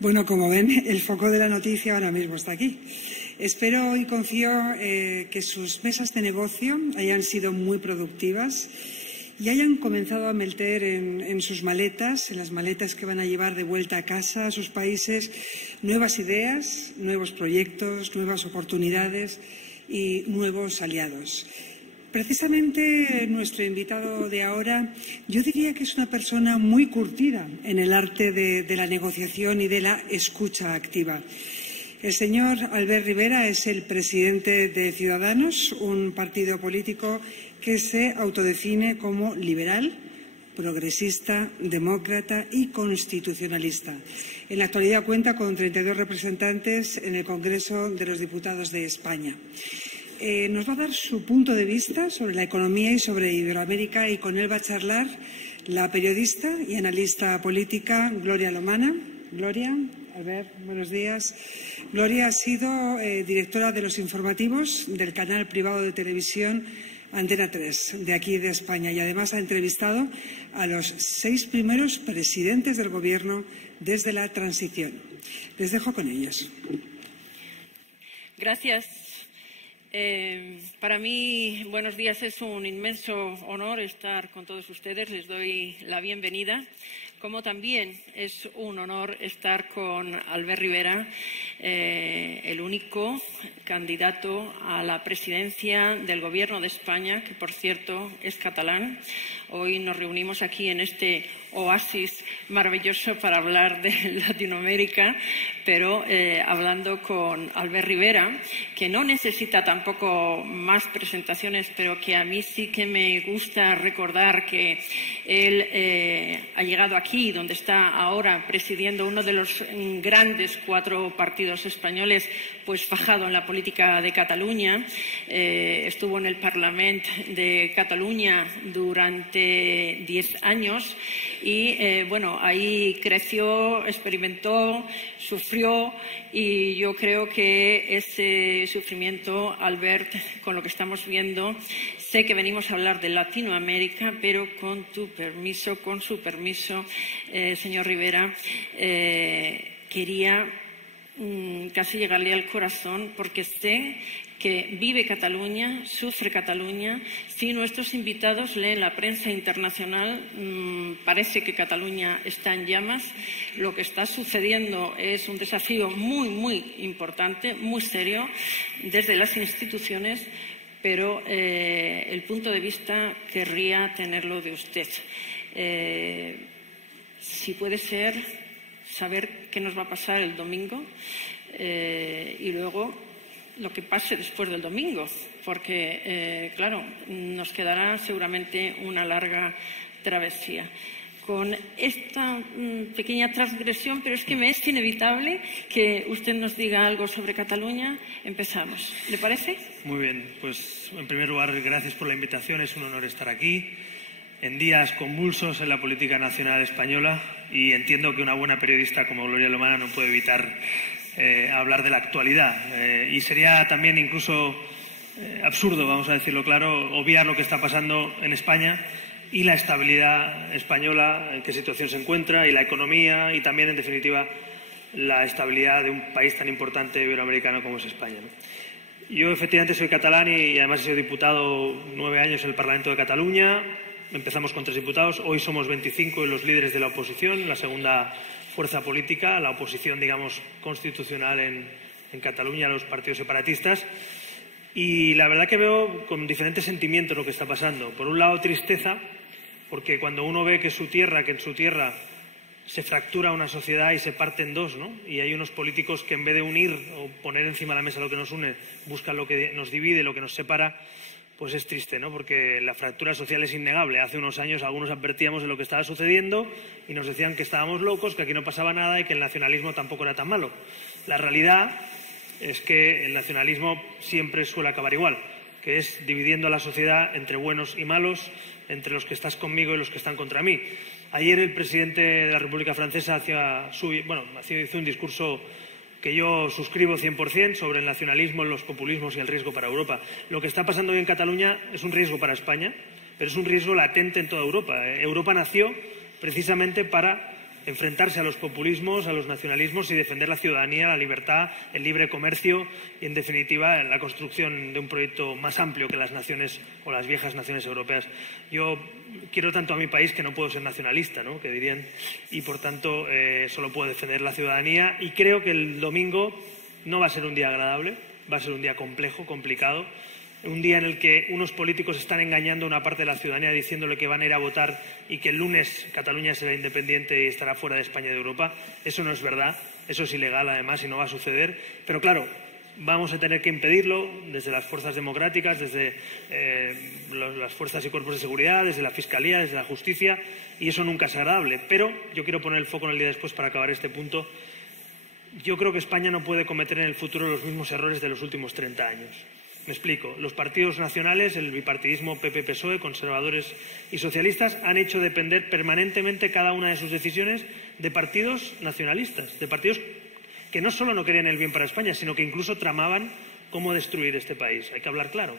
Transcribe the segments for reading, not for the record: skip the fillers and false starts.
Bueno, como ven, el foco de la noticia ahora mismo está aquí. Espero y confío que sus mesas de negocio hayan sido muy productivas y hayan comenzado a meter en sus maletas, en las maletas que van a llevar de vuelta a casa, a sus países, nuevas ideas, nuevos proyectos, nuevas oportunidades y nuevos aliados. Precisamente nuestro invitado de ahora, yo diría que es una persona muy curtida en el arte de la negociación y de la escucha activa. El señor Albert Rivera es el presidente de Ciudadanos, un partido político que se autodefine como liberal, progresista, demócrata y constitucionalista. En la actualidad cuenta con 32 representantes en el Congreso de los Diputados de España. Nos va a dar su punto de vista sobre la economía y sobre Iberoamérica, y con él va a charlar la periodista y analista política Gloria Lomana. Gloria, Albert, buenos días. Gloria ha sido directora de los informativos del canal privado de televisión Antena 3, de aquí de España, y además ha entrevistado a los 6 primeros presidentes del Gobierno desde la transición. Les dejo con ellos. Gracias. Para mí, buenos días, es un inmenso honor estar con todos ustedes. Les doy la bienvenida. Como también es un honor estar con Albert Rivera, el único candidato a la presidencia del Gobierno de España, que por cierto es catalán. Hoy nos reunimos aquí en este oasis maravilloso para hablar de Latinoamérica, pero hablando con Albert Rivera, que no necesita tampoco más presentaciones, pero que a mí sí que me gusta recordar que él ha llegado aquí, donde está ahora presidiendo uno de los grandes 4 partidos españoles, pues fajado en la política de Cataluña. Estuvo en el Parlamento de Cataluña durante 10 años y, bueno, ahí creció, experimentó, sufrió, y yo creo que ese sufrimiento, Albert, con lo que estamos viendo, sé que venimos a hablar de Latinoamérica, pero con su permiso, señor Rivera, quería casi llegarle al corazón, porque sé que vive Cataluña, sufre Cataluña. Si nuestros invitados leen la prensa internacional, parece que Cataluña está en llamas. Lo que está sucediendo es un desafío muy, muy importante, muy serio, desde las instituciones, pero el punto de vista querría tenerlo de usted. Si puede ser, saber qué nos va a pasar el domingo y luego lo que pase después del domingo, porque, claro, nos quedará seguramente una larga travesía. Con esta pequeña transgresión, pero es que me es inevitable que usted nos diga algo sobre Cataluña. Empezamos. ¿Le parece? Muy bien. Pues, en primer lugar, gracias por la invitación. Es un honor estar aquí en días convulsos en la política nacional española, y entiendo que una buena periodista como Gloria Lomana no puede evitar hablar de la actualidad. Y sería también incluso absurdo, vamos a decirlo claro, obviar lo que está pasando en España y la estabilidad española, en qué situación se encuentra, y la economía, y también, en definitiva, la estabilidad de un país tan importante iberoamericano como es España, ¿no? Yo, efectivamente, soy catalán y además he sido diputado 9 años en el Parlamento de Cataluña. Empezamos con 3 diputados, hoy somos 25 y los líderes de la oposición, la segunda fuerza política, la oposición, digamos, constitucional en Cataluña a los partidos separatistas. Y la verdad que veo con diferentes sentimientos lo que está pasando. Por un lado, tristeza, porque cuando uno ve que en su tierra se fractura una sociedad y se parte en dos, ¿no? Y hay unos políticos que, en vez de unir o poner encima de la mesa lo que nos une, buscan lo que nos divide, lo que nos separa, pues es triste, ¿no? Porque la fractura social es innegable. Hace unos años algunos advertíamos de lo que estaba sucediendo y nos decían que estábamos locos, que aquí no pasaba nada y que el nacionalismo tampoco era tan malo. La realidad es que el nacionalismo siempre suele acabar igual, que es dividiendo a la sociedad entre buenos y malos, entre los que estás conmigo y los que están contra mí. Ayer el presidente de la República Francesa hizo un discurso que yo suscribo 100% sobre el nacionalismo, los populismos y el riesgo para Europa. Lo que está pasando hoy en Cataluña es un riesgo para España, pero es un riesgo latente en toda Europa. Europa nació precisamente para enfrentarse a los populismos, a los nacionalismos y defender la ciudadanía, la libertad, el libre comercio y, en definitiva, la construcción de un proyecto más amplio que las naciones o las viejas naciones europeas. Yo quiero tanto a mi país que no puedo ser nacionalista, ¿no?, que dirían, y por tanto solo puedo defender la ciudadanía, y creo que el domingo no va a ser un día agradable, va a ser un día complejo, complicado, un día en el que unos políticos están engañando a una parte de la ciudadanía diciéndole que van a ir a votar y que el lunes Cataluña será independiente y estará fuera de España y de Europa. Eso no es verdad, eso es ilegal además y no va a suceder. Pero claro, vamos a tener que impedirlo desde las fuerzas democráticas, desde las fuerzas y cuerpos de seguridad, desde la Fiscalía, desde la Justicia, y eso nunca es agradable. Pero yo quiero poner el foco en el día después para acabar este punto. Yo creo que España no puede cometer en el futuro los mismos errores de los últimos 30 años. Me explico. Los partidos nacionales, el bipartidismo PP-PSOE, conservadores y socialistas, han hecho depender permanentemente cada una de sus decisiones de partidos nacionalistas, de partidos que no solo no querían el bien para España, sino que incluso tramaban cómo destruir este país. Hay que hablar claro.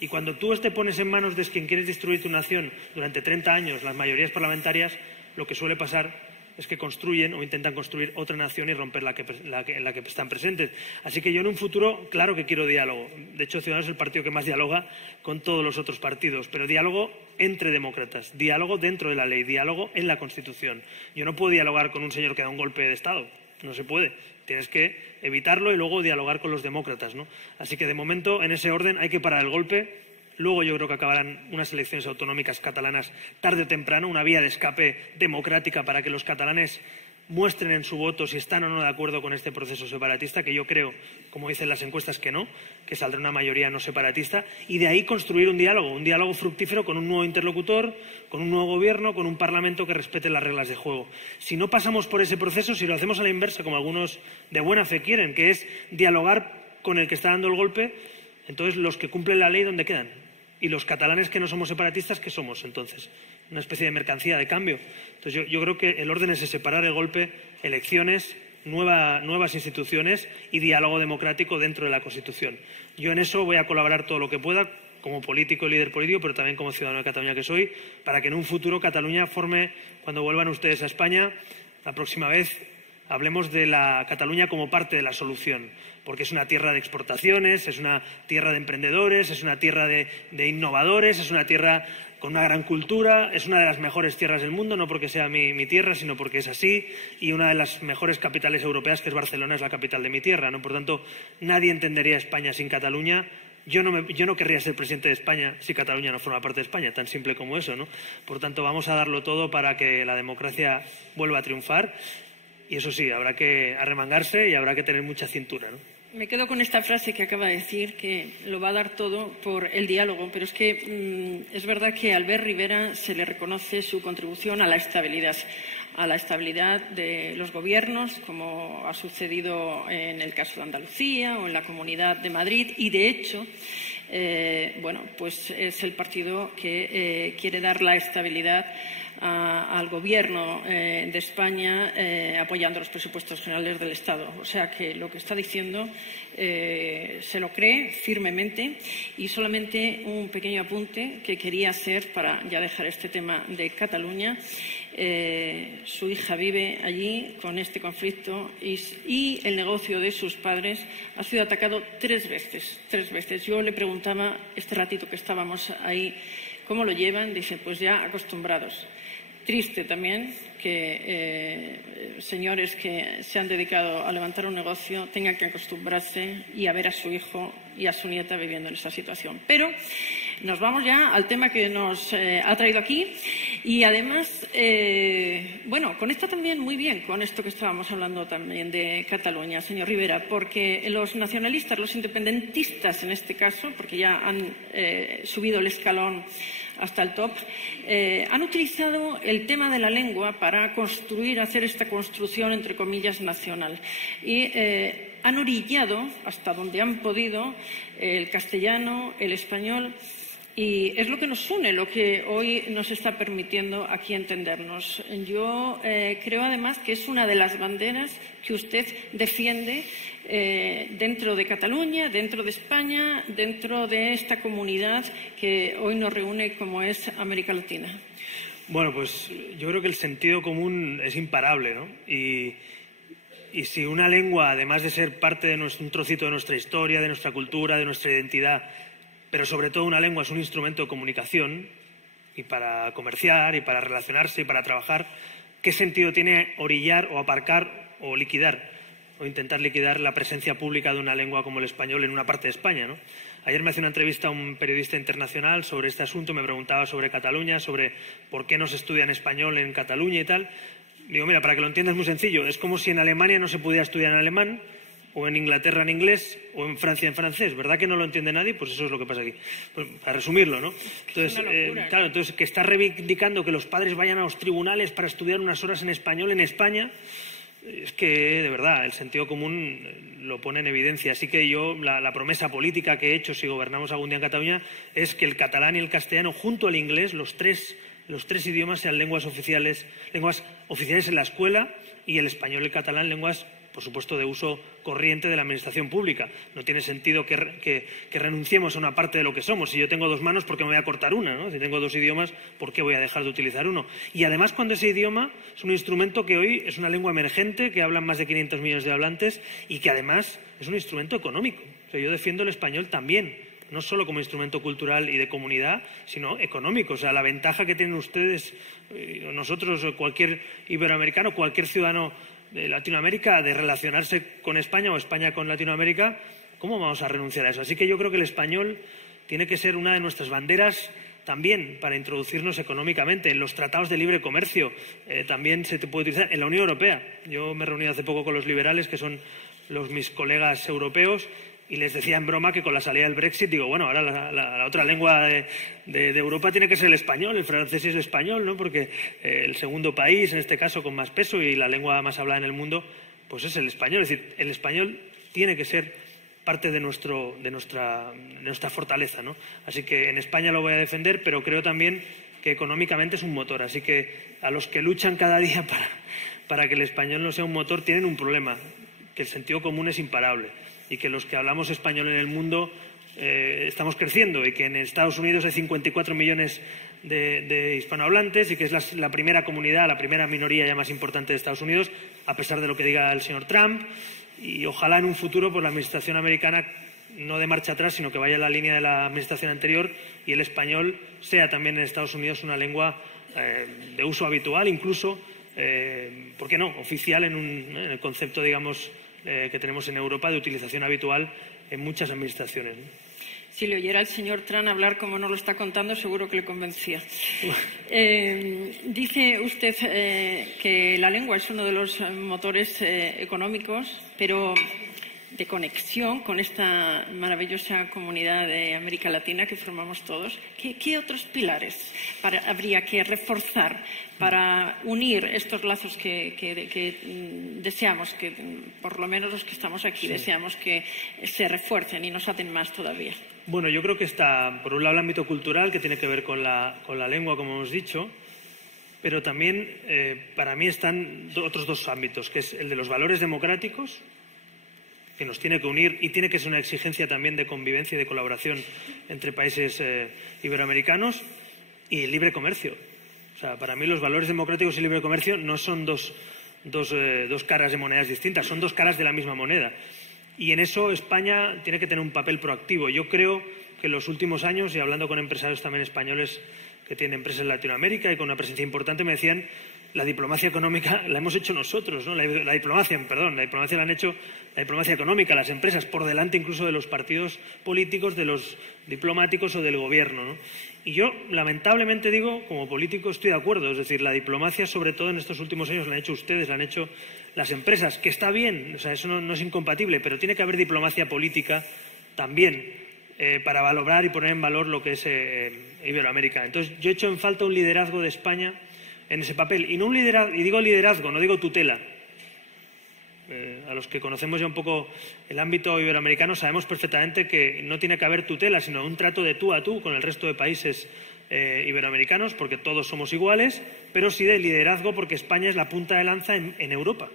Y cuando tú te pones en manos de quien quieres destruir tu nación durante 30 años, las mayorías parlamentarias, lo que suele pasar es que construyen o intentan construir otra nación y romper en la que están presentes. Así que yo en un futuro, claro que quiero diálogo. De hecho, Ciudadanos es el partido que más dialoga con todos los otros partidos, pero diálogo entre demócratas, diálogo dentro de la ley, diálogo en la Constitución. Yo no puedo dialogar con un señor que da un golpe de Estado, no se puede. Tienes que evitarlo y luego dialogar con los demócratas, ¿no? Así que de momento, en ese orden, hay que parar el golpe. Luego yo creo que acabarán unas elecciones autonómicas catalanas tarde o temprano, una vía de escape democrática para que los catalanes muestren en su voto si están o no de acuerdo con este proceso separatista, que yo creo, como dicen las encuestas, que no, que saldrá una mayoría no separatista, y de ahí construir un diálogo fructífero con un nuevo interlocutor, con un nuevo gobierno, con un parlamento que respete las reglas de juego. Si no pasamos por ese proceso, si lo hacemos a la inversa, como algunos de buena fe quieren, que es dialogar con el que está dando el golpe, entonces los que cumplen la ley, ¿dónde quedan? Y los catalanes que no somos separatistas, ¿qué somos entonces? Una especie de mercancía de cambio. Entonces yo creo que el orden es separar el golpe, elecciones, nuevas instituciones y diálogo democrático dentro de la Constitución. Yo en eso voy a colaborar todo lo que pueda, como político y líder político, pero también como ciudadano de Cataluña que soy, para que en un futuro Cataluña forme, cuando vuelvan ustedes a España, la próxima vez, hablemos de la Cataluña como parte de la solución, porque es una tierra de exportaciones, es una tierra de emprendedores, es una tierra de innovadores, es una tierra con una gran cultura, es una de las mejores tierras del mundo, no porque sea mi tierra, sino porque es así, y una de las mejores capitales europeas, que es Barcelona, es la capital de mi tierra, ¿no? Por tanto, nadie entendería España sin Cataluña. Yo no querría ser presidente de España si Cataluña no forma parte de España, tan simple como eso, ¿no? Por tanto, vamos a darlo todo para que la democracia vuelva a triunfar. Y eso sí, habrá que arremangarse y habrá que tener mucha cintura, ¿no? Me quedo con esta frase que acaba de decir, que lo va a dar todo por el diálogo, pero es que es verdad que a Albert Rivera se le reconoce su contribución a la estabilidad de los gobiernos, como ha sucedido en el caso de Andalucía o en la Comunidad de Madrid, y de hecho, pues es el partido que quiere dar la estabilidad al Gobierno de España apoyando los presupuestos generales del Estado. O sea que lo que está diciendo se lo cree firmemente. Y solamente un pequeño apunte que quería hacer para ya dejar este tema de Cataluña. Su hija vive allí con este conflicto y el negocio de sus padres ha sido atacado 3 veces. Yo le preguntaba este ratito que estábamos ahí cómo lo llevan. Dice, pues ya acostumbrados. Triste también que señores que se han dedicado a levantar un negocio tengan que acostumbrarse y a ver a su hijo y a su nieta viviendo en esta situación. Pero nos vamos ya al tema que nos ha traído aquí y además, conecta también muy bien con esto que estábamos hablando también de Cataluña, señor Rivera, porque los nacionalistas, los independentistas en este caso, porque ya han subido el escalón hasta el top, han utilizado el tema de la lengua para hacer esta construcción, entre comillas, nacional. Y han orillado, hasta donde han podido, el castellano, el español, y es lo que nos une, lo que hoy nos está permitiendo aquí entendernos. Yo creo, además, que es una de las banderas que usted defiende dentro de Cataluña, dentro de España, dentro de esta comunidad que hoy nos reúne como es América Latina. Bueno, pues yo creo que el sentido común es imparable, ¿no? Y si una lengua, además de ser parte de un trocito de nuestra historia, de nuestra cultura, de nuestra identidad, pero sobre todo una lengua es un instrumento de comunicación y para comerciar y para relacionarse y para trabajar, ¿qué sentido tiene orillar o aparcar o liquidar o intentar liquidar la presencia pública de una lengua como el español en una parte de España, ¿no? Ayer me hacía una entrevista a un periodista internacional sobre este asunto, me preguntaba sobre Cataluña, sobre por qué no se estudia en español en Cataluña y tal. Digo, mira, para que lo entiendas muy sencillo, es como si en Alemania no se pudiera estudiar en alemán, o en Inglaterra en inglés, o en Francia en francés. ¿Verdad que no lo entiende nadie? Pues eso es lo que pasa aquí. Pues, para resumirlo, ¿no? Entonces, claro, entonces que está reivindicando que los padres vayan a los tribunales para estudiar unas horas en español en España, es que, de verdad, el sentido común lo pone en evidencia. Así que yo, la promesa política que he hecho si gobernamos algún día en Cataluña es que el catalán y el castellano, junto al inglés, los tres idiomas sean lenguas oficiales en la escuela, y el español y el catalán lenguas, por supuesto, de uso corriente de la administración pública. No tiene sentido que renunciemos a una parte de lo que somos. Si yo tengo dos manos, ¿por qué me voy a cortar una, ¿no? Si tengo dos idiomas, ¿por qué voy a dejar de utilizar uno? Y además, cuando ese idioma es un instrumento que hoy es una lengua emergente, que hablan más de 500 millones de hablantes y que además es un instrumento económico. O sea, yo defiendo el español también, no solo como instrumento cultural y de comunidad, sino económico. O sea, la ventaja que tienen ustedes, nosotros, cualquier iberoamericano, cualquier ciudadano de Latinoamérica, de relacionarse con España o España con Latinoamérica, ¿cómo vamos a renunciar a eso? Así que yo creo que el español tiene que ser una de nuestras banderas también para introducirnos económicamente. En los tratados de libre comercio también se te puede utilizar. En la Unión Europea. Yo me he reunido hace poco con los liberales, que son mis colegas europeos, y les decía en broma que con la salida del Brexit, digo, bueno, ahora la otra lengua de Europa tiene que ser el español, el francés es el español, ¿no? Porque el segundo país, en este caso, con más peso y la lengua más hablada en el mundo, pues es el español. Es decir, el español tiene que ser parte de nuestra fortaleza, ¿no? Así que en España lo voy a defender, pero creo también que económicamente es un motor. Así que a los que luchan cada día para que el español no sea un motor tienen un problema, que el sentido común es imparable. Y que los que hablamos español en el mundo estamos creciendo, y que en Estados Unidos hay 54 millones de hispanohablantes y que es la primera comunidad, la primera minoría ya más importante de Estados Unidos, a pesar de lo que diga el señor Trump. Y ojalá en un futuro pues la administración americana no dé marcha atrás, sino que vaya en la línea de la administración anterior y el español sea también en Estados Unidos una lengua de uso habitual, incluso, ¿por qué no?, oficial en el concepto, digamos, que tenemos en Europa de utilización habitual en muchas administraciones, ¿no? Si le oyera al señor Trump hablar como no lo está contando, seguro que le convencía. Dice usted que la lengua es uno de los motores económicos, pero de conexión con esta maravillosa comunidad de América Latina que formamos todos. ¿Qué otros pilares habría que reforzar para unir estos lazos que deseamos, que por lo menos los que estamos aquí deseamos que se refuercen y nos aten más todavía? Bueno, yo creo que está, por un lado, el ámbito cultural, que tiene que ver con la lengua, como hemos dicho, pero también para mí están otros dos ámbitos, que es el de los valores democráticos, que nos tiene que unir y tiene que ser una exigencia también de convivencia y de colaboración entre países iberoamericanos, y el libre comercio. O sea, para mí los valores democráticos y el libre comercio no son dos caras de monedas distintas, son dos caras de la misma moneda. Y en eso España tiene que tener un papel proactivo. Yo creo que en los últimos años, y hablando con empresarios también españoles que tienen empresas en Latinoamérica y con una presencia importante, me decían, la diplomacia económica la hemos hecho nosotros, ¿no? La diplomacia la han hecho, la diplomacia económica, las empresas, por delante incluso de los partidos políticos, de los diplomáticos o del gobierno, ¿no? Y yo, lamentablemente digo, como político estoy de acuerdo. Es decir, la diplomacia, sobre todo en estos últimos años, la han hecho ustedes, la han hecho las empresas, que está bien, o sea, eso no es incompatible, pero tiene que haber diplomacia política también para valorar y poner en valor lo que es Iberoamérica. Entonces, yo he hecho en falta un liderazgo de España en ese papel. Y no un liderazgo, y digo liderazgo, no digo tutela. A los que conocemos ya un poco el ámbito iberoamericano sabemos perfectamente que no tiene que haber tutela, sino un trato de tú a tú con el resto de países iberoamericanos, porque todos somos iguales, pero sí de liderazgo, porque España es la punta de lanza en Europa.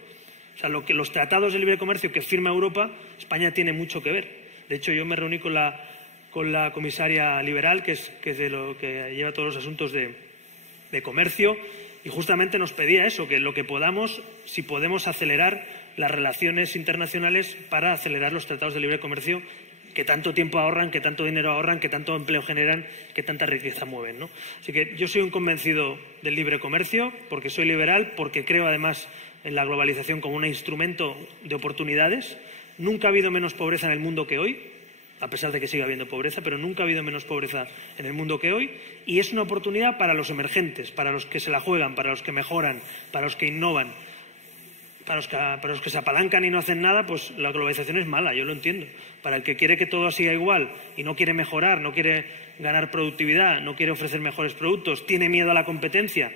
O sea, los tratados de libre comercio que firma Europa, España tiene mucho que ver. De hecho, yo me reuní con la comisaria liberal, que es de lo que lleva todos los asuntos de de comercio, y justamente nos pedía eso, que lo que podamos, si podemos acelerar las relaciones internacionales para acelerar los tratados de libre comercio que tanto tiempo ahorran, que tanto dinero ahorran, que tanto empleo generan, que tanta riqueza mueven, ¿no? Así que yo soy un convencido del libre comercio, porque soy liberal, porque creo además en la globalización como un instrumento de oportunidades. Nunca ha habido menos pobreza en el mundo que hoy, a pesar de que sigue habiendo pobreza, pero nunca ha habido menos pobreza en el mundo que hoy, y es una oportunidad para los emergentes, para los que se la juegan, para los que mejoran, para los que innovan. Para los que se apalancan y no hacen nada, pues la globalización es mala, yo lo entiendo. Para el que quiere que todo siga igual y no quiere mejorar, no quiere ganar productividad, no quiere ofrecer mejores productos, tiene miedo a la competencia,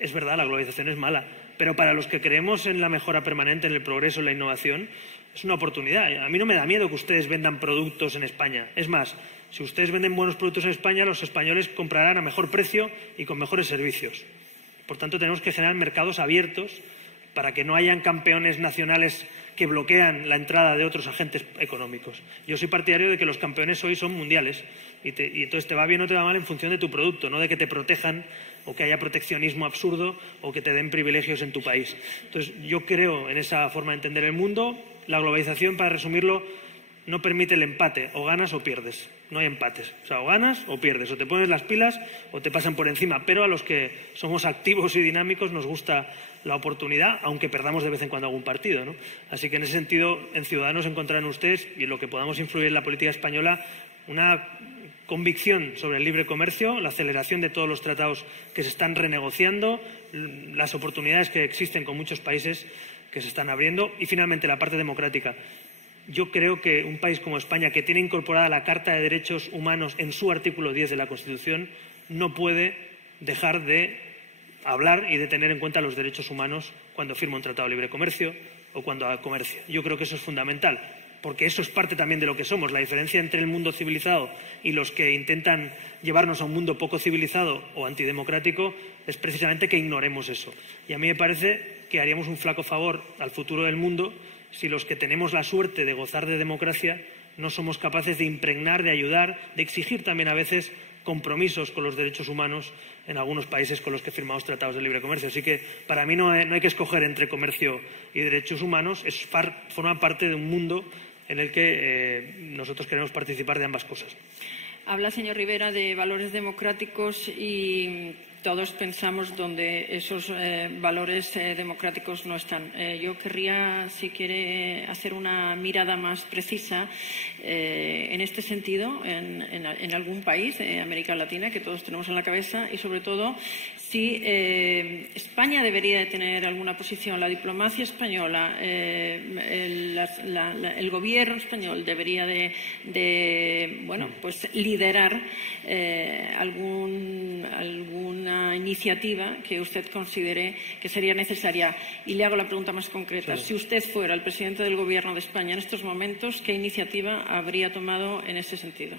es verdad, la globalización es mala. Pero para los que creemos en la mejora permanente, en el progreso, en la innovación, es una oportunidad. A mí no me da miedo que ustedes vendan productos en España. Es más, si ustedes venden buenos productos en España, los españoles comprarán a mejor precio y con mejores servicios. Por tanto, tenemos que generar mercados abiertos para que no hayan campeones nacionales que bloquean la entrada de otros agentes económicos. Yo soy partidario de que los campeones hoy son mundiales y entonces te va bien o te va mal en función de tu producto, no de que te protejan o que haya proteccionismo absurdo o que te den privilegios en tu país. Entonces, yo creo en esa forma de entender el mundo. La globalización, para resumirlo, no permite el empate, o ganas o pierdes. No hay empates. O sea, o ganas o pierdes, o te pones las pilas o te pasan por encima. Pero a los que somos activos y dinámicos nos gusta la oportunidad, aunque perdamos de vez en cuando algún partido, ¿no? Así que en ese sentido, en Ciudadanos encontrarán ustedes, y en lo que podamos influir en la política española, una convicción sobre el libre comercio, la aceleración de todos los tratados que se están renegociando, las oportunidades que existen con muchos países que se están abriendo y, finalmente, la parte democrática. Yo creo que un país como España, que tiene incorporada la Carta de Derechos Humanos en su artículo 10 de la Constitución, no puede dejar de hablar y de tener en cuenta los derechos humanos cuando firma un tratado de libre comercio o cuando comercia. Yo creo que eso es fundamental, porque eso es parte también de lo que somos. La diferencia entre el mundo civilizado y los que intentan llevarnos a un mundo poco civilizado o antidemocrático es precisamente que ignoremos eso. Y a mí me parece que haríamos un flaco favor al futuro del mundo si los que tenemos la suerte de gozar de democracia no somos capaces de impregnar, de ayudar, de exigir también a veces compromisos con los derechos humanos en algunos países con los que firmamos tratados de libre comercio. Así que para mí no hay que escoger entre comercio y derechos humanos, forma parte de un mundo en el que nosotros queremos participar de ambas cosas. Habla, señor Rivera, de valores democráticos y todos pensamos donde esos valores democráticos no están. Yo querría, si quiere, hacer una mirada más precisa en este sentido, en algún país de América Latina que todos tenemos en la cabeza y, sobre todo, si España debería de tener alguna posición, la diplomacia española, el gobierno español debería de liderar alguna iniciativa que usted considere que sería necesaria. Y le hago la pregunta más concreta. Sí. Si usted fuera el presidente del Gobierno de España en estos momentos, ¿qué iniciativa habría tomado en ese sentido?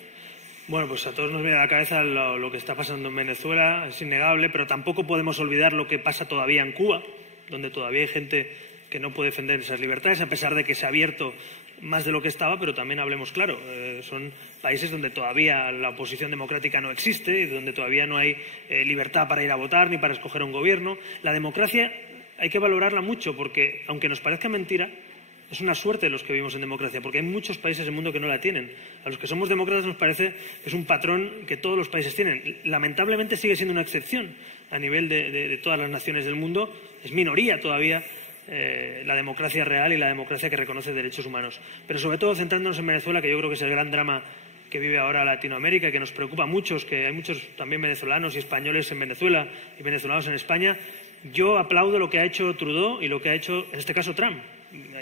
Bueno, pues a todos nos viene a la cabeza lo que está pasando en Venezuela, es innegable, pero tampoco podemos olvidar lo que pasa todavía en Cuba, donde todavía hay gente que no puede defender esas libertades, a pesar de que se ha abierto más de lo que estaba, pero también hablemos claro, son países donde todavía la oposición democrática no existe y donde todavía no hay libertad para ir a votar ni para escoger un gobierno. La democracia hay que valorarla mucho porque, aunque nos parezca mentira, es una suerte los que vivimos en democracia, porque hay muchos países del mundo que no la tienen. A los que somos demócratas nos parece que es un patrón que todos los países tienen. Lamentablemente sigue siendo una excepción a nivel de todas las naciones del mundo. Es minoría todavía la democracia real y la democracia que reconoce derechos humanos. Pero sobre todo centrándonos en Venezuela, que yo creo que es el gran drama que vive ahora Latinoamérica y que nos preocupa a muchos, que hay muchos también venezolanos y españoles en Venezuela y venezolanos en España. Yo aplaudo lo que ha hecho Trudeau y lo que ha hecho, en este caso, Trump,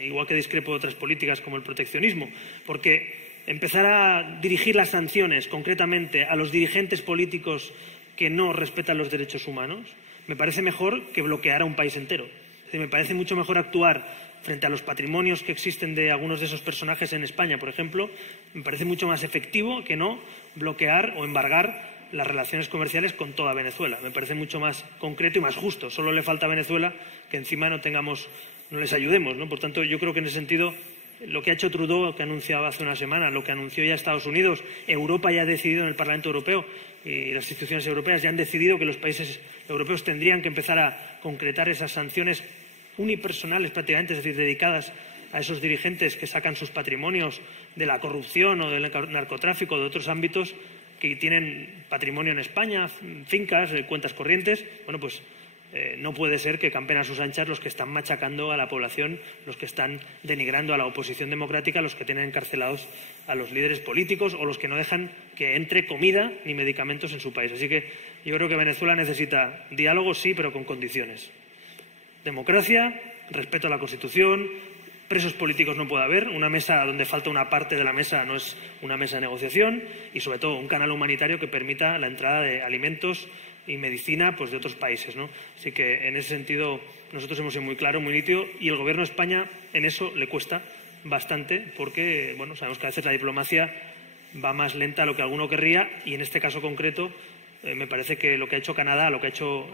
igual que discrepo de otras políticas como el proteccionismo, porque empezar a dirigir las sanciones concretamente a los dirigentes políticos que no respetan los derechos humanos me parece mejor que bloquear a un país entero. Es decir, me parece mucho mejor actuar frente a los patrimonios que existen de algunos de esos personajes en España, por ejemplo. Me parece mucho más efectivo que no bloquear o embargar las relaciones comerciales con toda Venezuela. Me parece mucho más concreto y más justo. Solo le falta a Venezuela que encima no les ayudemos, ¿no? Por tanto, yo creo que en ese sentido lo que ha hecho Trudeau, que anunciaba hace una semana, lo que anunció ya Estados Unidos, Europa ya ha decidido en el Parlamento Europeo y las instituciones europeas ya han decidido que los países europeos tendrían que empezar a concretar esas sanciones unipersonales prácticamente, es decir, dedicadas a esos dirigentes que sacan sus patrimonios de la corrupción o del narcotráfico o de otros ámbitos, que tienen patrimonio en España, fincas, cuentas corrientes. Bueno, pues no puede ser que campen a sus anchas los que están machacando a la población, los que están denigrando a la oposición democrática, los que tienen encarcelados a los líderes políticos o los que no dejan que entre comida ni medicamentos en su país. Así que yo creo que Venezuela necesita diálogo, sí, pero con condiciones. Democracia, respeto a la Constitución, presos políticos no puede haber, una mesa donde falta una parte de la mesa no es una mesa de negociación y, sobre todo, un canal humanitario que permita la entrada de alimentos y medicina pues de otros países, ¿no? Así que, en ese sentido, nosotros hemos sido muy claros, muy nítidos, y el Gobierno de España en eso le cuesta bastante porque, bueno, sabemos que a veces la diplomacia va más lenta de lo que alguno querría y, en este caso concreto, me parece que lo que ha hecho Canadá, lo que ha hecho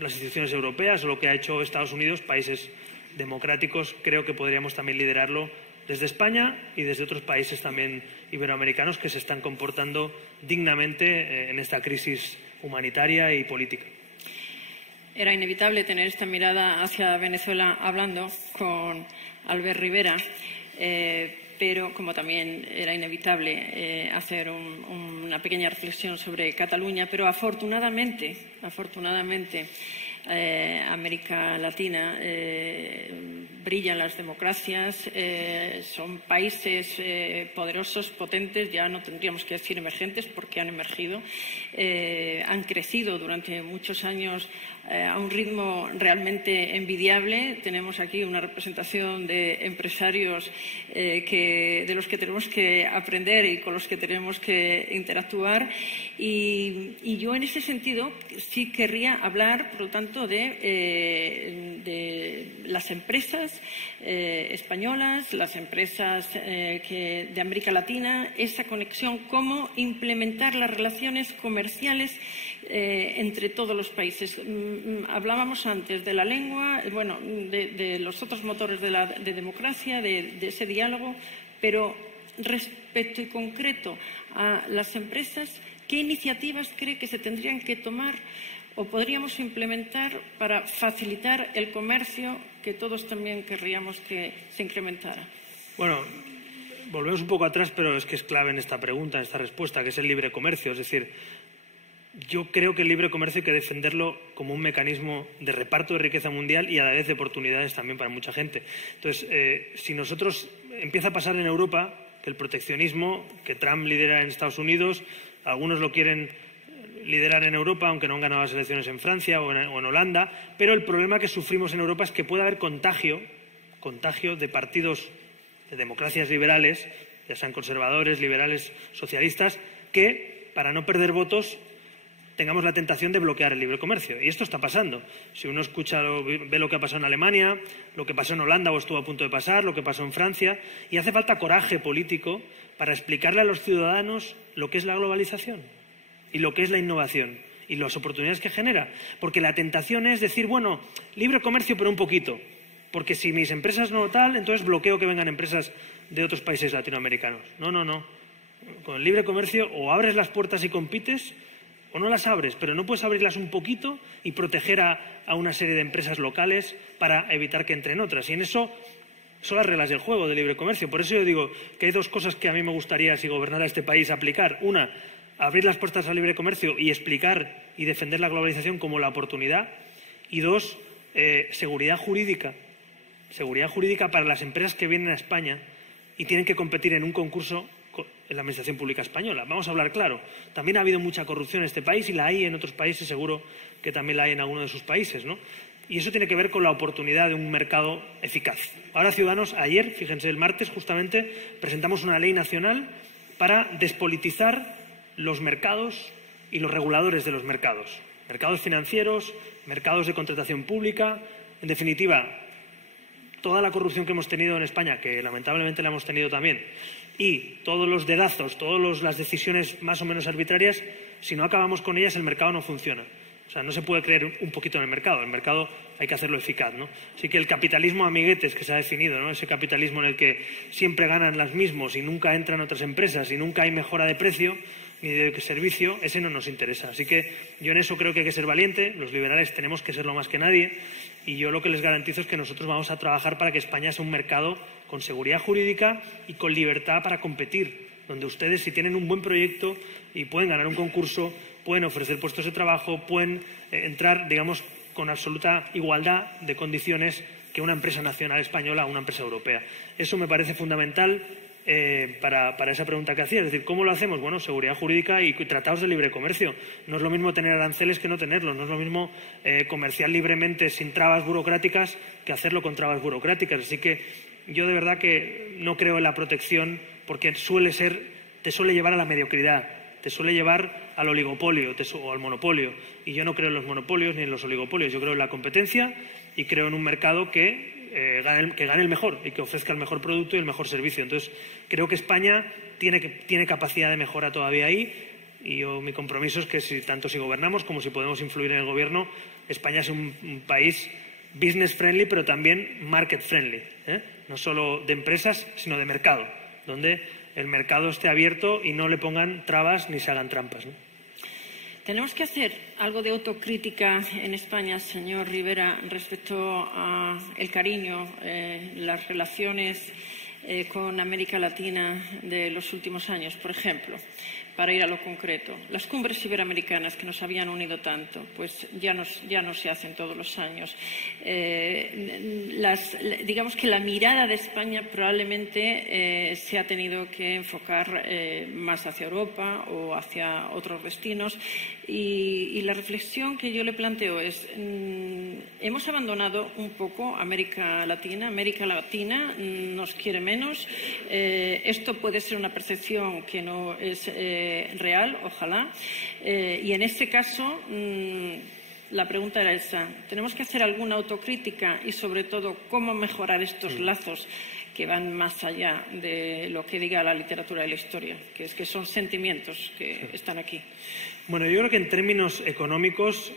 las instituciones europeas o lo que ha hecho Estados Unidos, países democráticos, creo que podríamos también liderarlo desde España y desde otros países también iberoamericanos que se están comportando dignamente en esta crisis humanitaria y política. Era inevitable tener esta mirada hacia Venezuela hablando con Albert Rivera, pero como también era inevitable hacer una pequeña reflexión sobre Cataluña, pero afortunadamente, América Latina brillan las democracias, son países poderosos, potentes, ya no tendríamos que decir emergentes porque han emergido, han crecido durante muchos años a un ritmo realmente envidiable. Tenemos aquí una representación de empresarios de los que tenemos que aprender y con los que tenemos que interactuar. Y yo, en ese sentido, sí querría hablar, por lo tanto, de las empresas españolas, las empresas de América Latina, esa conexión, cómo implementar las relaciones comerciales entre todos los países. Hablábamos antes de la lengua, bueno, de los otros motores de democracia, de ese diálogo, pero respecto y concreto a las empresas, ¿qué iniciativas cree que se tendrían que tomar o podríamos implementar para facilitar el comercio que todos también querríamos que se incrementara? Bueno, volvemos un poco atrás, pero es que es clave en esta pregunta, en esta respuesta, que es el libre comercio. Es decir, yo creo que el libre comercio hay que defenderlo como un mecanismo de reparto de riqueza mundial y a la vez de oportunidades también para mucha gente. Entonces, si nosotros empieza a pasar en Europa que el proteccionismo que Trump lidera en Estados Unidos, algunos lo quieren liderar en Europa, aunque no han ganado las elecciones en Francia o en Holanda, pero el problema que sufrimos en Europa es que puede haber contagio de partidos de democracias liberales, ya sean conservadores, liberales, socialistas, que, para no perder votos, tengamos la tentación de bloquear el libre comercio. Y esto está pasando. Si uno ve lo que ha pasado en Alemania, lo que pasó en Holanda o estuvo a punto de pasar, lo que pasó en Francia, y hace falta coraje político para explicarle a los ciudadanos lo que es la globalización y lo que es la innovación y las oportunidades que genera. Porque la tentación es decir, bueno, libre comercio pero un poquito, porque si mis empresas no tal, entonces bloqueo que vengan empresas de otros países latinoamericanos. No. Con el libre comercio o abres las puertas y compites o no las abres, pero no puedes abrirlas un poquito y proteger a una serie de empresas locales para evitar que entren otras. Y en eso son las reglas del juego del libre comercio. Por eso yo digo que hay dos cosas que a mí me gustaría, si gobernara este país, aplicar. Una, abrir las puertas al libre comercio y explicar y defender la globalización como la oportunidad. Y dos, seguridad jurídica. Seguridad jurídica para las empresas que vienen a España y tienen que competir en un concurso en la Administración Pública Española. Vamos a hablar claro. También ha habido mucha corrupción en este país y la hay en otros países, seguro que también la hay en alguno de sus países, ¿no? Y eso tiene que ver con la oportunidad de un mercado eficaz. Ahora Ciudadanos, ayer, fíjense, el martes justamente, presentamos una ley nacional para despolitizar los mercados y los reguladores de los mercados. Mercados financieros, mercados de contratación pública, en definitiva, toda la corrupción que hemos tenido en España, que lamentablemente la hemos tenido también, y todos los dedazos, todas las decisiones más o menos arbitrarias, si no acabamos con ellas, el mercado no funciona. O sea, no se puede creer un poquito en el mercado hay que hacerlo eficaz, ¿no? Así que el capitalismo amiguetes que se ha definido, ¿no? Ese capitalismo en el que siempre ganan los mismos y nunca entran otras empresas y nunca hay mejora de precio, ni de servicio, ese no nos interesa. Así que yo en eso creo que hay que ser valiente, los liberales tenemos que serlo más que nadie, y yo lo que les garantizo es que nosotros vamos a trabajar para que España sea un mercado con seguridad jurídica y con libertad para competir, donde ustedes, si tienen un buen proyecto y pueden ganar un concurso, pueden ofrecer puestos de trabajo, pueden entrar, digamos, con absoluta igualdad de condiciones que una empresa nacional española o una empresa europea. Eso me parece fundamental para esa pregunta que hacía. Es decir, ¿cómo lo hacemos? Bueno, seguridad jurídica y tratados de libre comercio. No es lo mismo tener aranceles que no tenerlos. No es lo mismo comerciar libremente sin trabas burocráticas que hacerlo con trabas burocráticas. Así que yo de verdad que no creo en la protección, porque te suele llevar a la mediocridad, te suele llevar al oligopolio o al monopolio. Y yo no creo en los monopolios ni en los oligopolios. Yo creo en la competencia y creo en un mercado que gane el mejor y que ofrezca el mejor producto y el mejor servicio. Entonces, creo que España tiene capacidad de mejora todavía ahí, y mi compromiso es que tanto si gobernamos como si podemos influir en el gobierno, España es un país business friendly, pero también market friendly, no solo de empresas, sino de mercado, donde el mercado esté abierto y no le pongan trabas ni se hagan trampas, ¿no? Tenemos que hacer algo de autocrítica en España, señor Rivera, respecto al cariño, las relaciones con América Latina de los últimos años. Por ejemplo, para ir a lo concreto, las cumbres iberoamericanas que nos habían unido tanto, pues ya no se hacen todos los años. Digamos que la mirada de España probablemente se ha tenido que enfocar más hacia Europa o hacia otros destinos, y la reflexión que yo le planteo es, hemos abandonado un poco América Latina nos quiere menos. Esto puede ser una percepción que no es real, ojalá, y en este caso la pregunta era esa: ¿tenemos que hacer alguna autocrítica y, sobre todo, cómo mejorar estos lazos que van más allá de lo que diga la literatura y la historia, que son sentimientos que están aquí? Bueno, yo creo que en términos económicos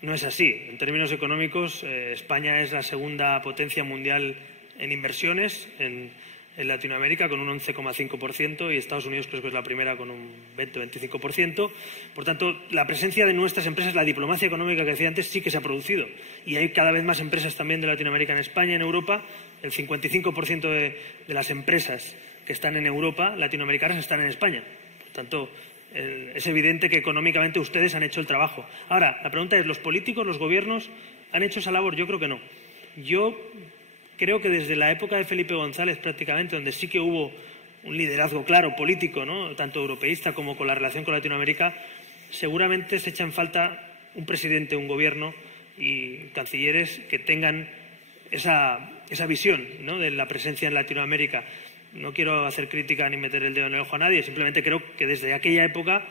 no es así. En términos económicos, España es la segunda potencia mundial en inversiones en Latinoamérica, con un 11,5%, y Estados Unidos creo que es la primera con un 20-25%. Por tanto, la presencia de nuestras empresas, la diplomacia económica que decía antes, sí que se ha producido. Y hay cada vez más empresas también de Latinoamérica en España, en Europa. El 55% de las empresas que están en Europa, latinoamericanas, están en España. Por tanto, es evidente que económicamente ustedes han hecho el trabajo. Ahora, la pregunta es, ¿los políticos, los gobiernos han hecho esa labor? Yo creo que no. Yo creo que desde la época de Felipe González, prácticamente, donde sí que hubo un liderazgo claro político, ¿no?, tanto europeísta como con la relación con Latinoamérica, seguramente se echa en falta un presidente, un gobierno y cancilleres que tengan esa visión, ¿no?, de la presencia en Latinoamérica. No quiero hacer crítica ni meter el dedo en el ojo a nadie, simplemente creo que desde aquella época,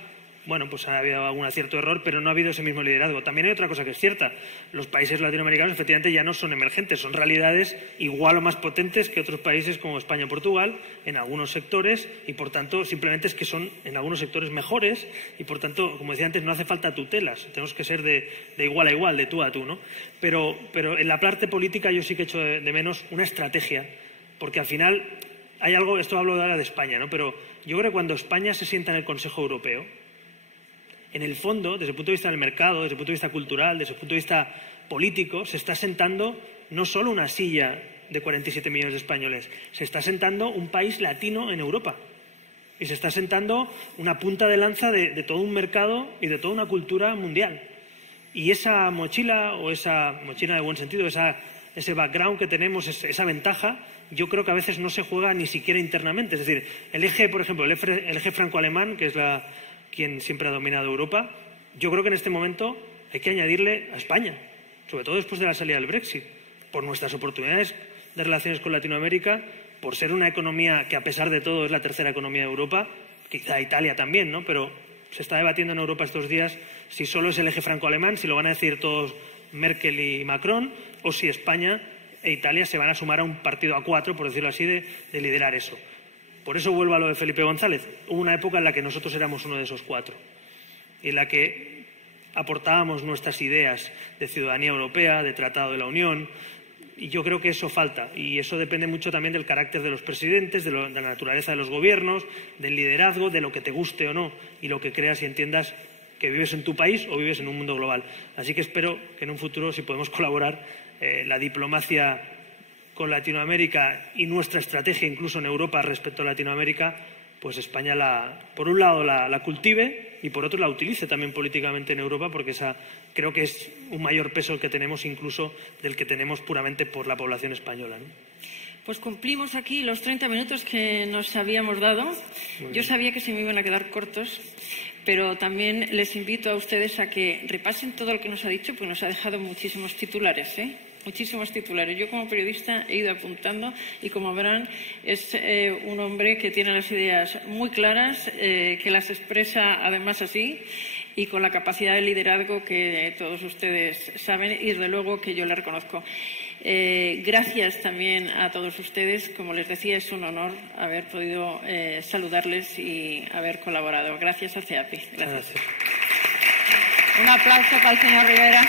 bueno, pues ha habido algún cierto error, pero no ha habido ese mismo liderazgo. También hay otra cosa que es cierta: los países latinoamericanos efectivamente ya no son emergentes, son realidades igual o más potentes que otros países como España o Portugal en algunos sectores, y por tanto simplemente es que son en algunos sectores mejores, y por tanto, como decía antes, no hace falta tutelas, tenemos que ser de igual a igual, de tú a tú, ¿no? Pero en la parte política yo sí que echo de menos una estrategia, porque al final hay algo, esto hablo ahora de España, ¿no?, pero yo creo que cuando España se sienta en el Consejo Europeo, en el fondo, desde el punto de vista del mercado, desde el punto de vista cultural, desde el punto de vista político, se está sentando no solo una silla de 47 millones de españoles, se está sentando un país latino en Europa. Y se está sentando una punta de lanza de todo un mercado y de toda una cultura mundial. Y esa mochila, o esa mochila de buen sentido, ese background que tenemos, esa ventaja, yo creo que a veces no se juega ni siquiera internamente. Es decir, el eje, por ejemplo, el eje franco-alemán, que es quien siempre ha dominado Europa, yo creo que en este momento hay que añadirle a España, sobre todo después de la salida del Brexit, por nuestras oportunidades de relaciones con Latinoamérica, por ser una economía que, a pesar de todo, es la tercera economía de Europa, quizá Italia también, ¿no?, pero se está debatiendo en Europa estos días si solo es el eje franco-alemán, si lo van a decir todos Merkel y Macron, o si España e Italia se van a sumar a un partido a cuatro, por decirlo así, de liderar eso. Por eso vuelvo a lo de Felipe González. Hubo una época en la que nosotros éramos uno de esos cuatro, en la que aportábamos nuestras ideas de ciudadanía europea, de Tratado de la Unión, Y yo creo que eso falta, y eso depende mucho también del carácter de los presidentes, de la naturaleza de los gobiernos, del liderazgo, de lo que te guste o no, y lo que creas y entiendas que vives en tu país o vives en un mundo global. Así que espero que en un futuro, si podemos colaborar, la diplomacia con Latinoamérica y nuestra estrategia incluso en Europa respecto a Latinoamérica, pues España por un lado la cultive y por otro la utilice también políticamente en Europa, porque esa creo que es un mayor peso el que tenemos incluso del que tenemos puramente por la población española, ¿no? Pues cumplimos aquí los 30 minutos que nos habíamos dado. Yo sabía que se me iban a quedar cortos, pero también les invito a ustedes a que repasen todo lo que nos ha dicho, porque nos ha dejado muchísimos titulares, muchísimos titulares. Yo como periodista he ido apuntando y, como verán, es un hombre que tiene las ideas muy claras, que las expresa además así y con la capacidad de liderazgo que todos ustedes saben y, desde luego, que yo le reconozco. Gracias también a todos ustedes. Como les decía, es un honor haber podido saludarles y haber colaborado. Gracias al CEAPI. Gracias. Un aplauso para el señor Rivera.